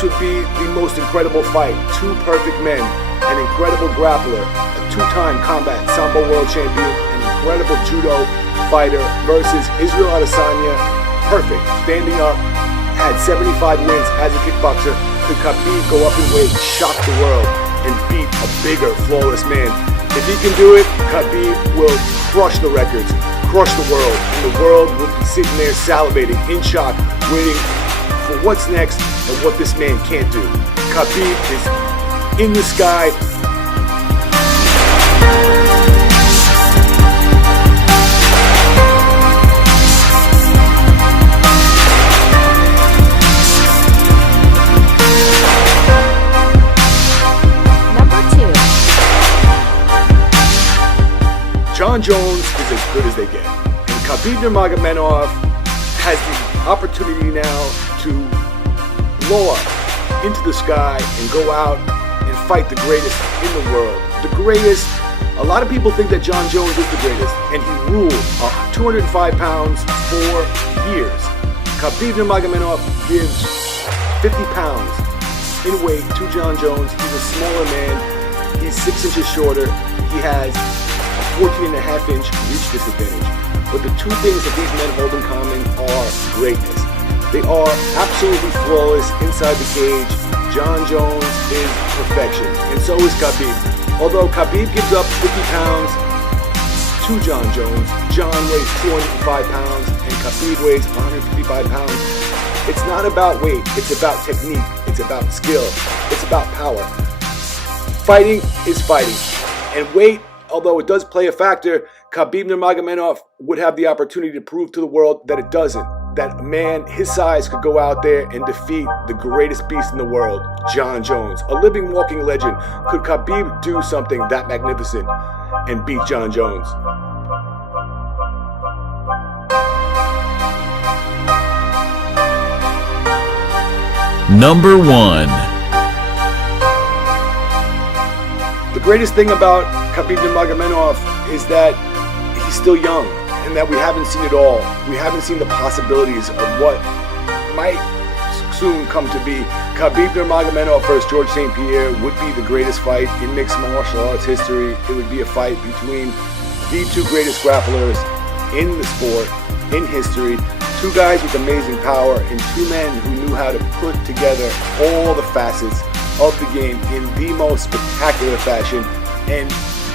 This would be the most incredible fight. Two perfect men, an incredible grappler, a two-time combat Sambo world champion, an incredible judo fighter versus Israel Adesanya. Perfect, standing up, had 75 wins as a kickboxer. Could Khabib go up in weight, shock the world, and beat a bigger, flawless man? If he can do it, Khabib will crush the records, crush the world, and the world will be sitting there salivating, in shock, waiting for what's next and what this man can't do. Khabib is in the sky. Jon Jones is as good as they get. And Khabib Nurmagomedov has the opportunity now to blow up into the sky and go out and fight the greatest in the world. The greatest. A lot of people think that Jon Jones is the greatest, and he ruled 205 pounds for years. Khabib Nurmagomedov gives 50 pounds in weight to Jon Jones. He's a smaller man. He's 6 inches shorter. He has 14.5-inch reach disadvantage. But the two things that these men hold in common are greatness. They are absolutely flawless inside the cage. Jon Jones is perfection, and so is Khabib. Although Khabib gives up 50 pounds to Jon Jones, Jon weighs 205 pounds and Khabib weighs 155 pounds. It's not about weight, it's about technique, it's about skill, it's about power. Fighting is fighting, and weight, although it does play a factor, Khabib Nurmagomedov would have the opportunity to prove to the world that it doesn't. That a man his size could go out there and defeat the greatest beast in the world, Jon Jones, a living, walking legend. Could Khabib do something that magnificent and beat Jon Jones? Number 1. The greatest thing about Khabib Nurmagomedov is that he's still young and that we haven't seen it all. We haven't seen the possibilities of what might soon come to be. Khabib Nurmagomedov versus George St. Pierre would be the greatest fight in mixed martial arts history. It would be a fight between the two greatest grapplers in the sport, in history. Two guys with amazing power and two men who knew how to put together all the facets of the game in the most spectacular fashion and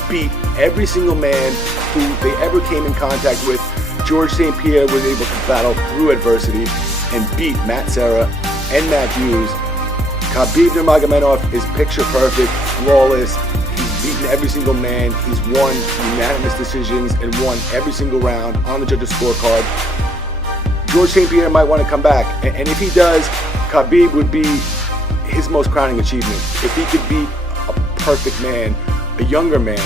beat every single man who they ever came in contact with. George St. Pierre was able to battle through adversity and beat Matt Serra and Matt Hughes. Khabib Nurmagomedov is picture perfect, flawless. He's beaten every single man. He's won unanimous decisions and won every single round on the judges' scorecard. George St. Pierre might want to come back, and if he does, Khabib would be his most crowning achievement. If he could beat a perfect man, a younger man,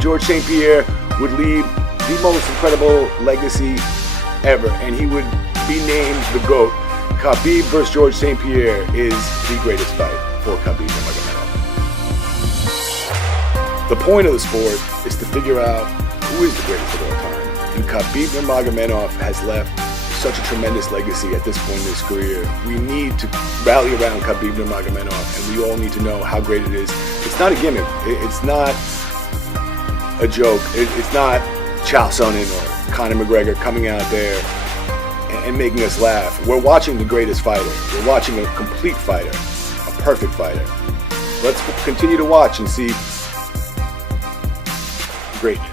George St. Pierre would leave the most incredible legacy ever, and he would be named the GOAT. Khabib versus George St. Pierre is the greatest fight for Khabib Nurmagomedov. The point of the sport is to figure out who is the greatest of all time, and Khabib Nurmagomedov has left such a tremendous legacy at this point in his career. We need to rally around Khabib Nurmagomedov, and we all need to know how great it is. It's not a gimmick. It's not a joke. It's not Chael Sonnen or Conor McGregor coming out there and making us laugh. We're watching the greatest fighter. We're watching a complete fighter, a perfect fighter. Let's continue to watch and see greatness.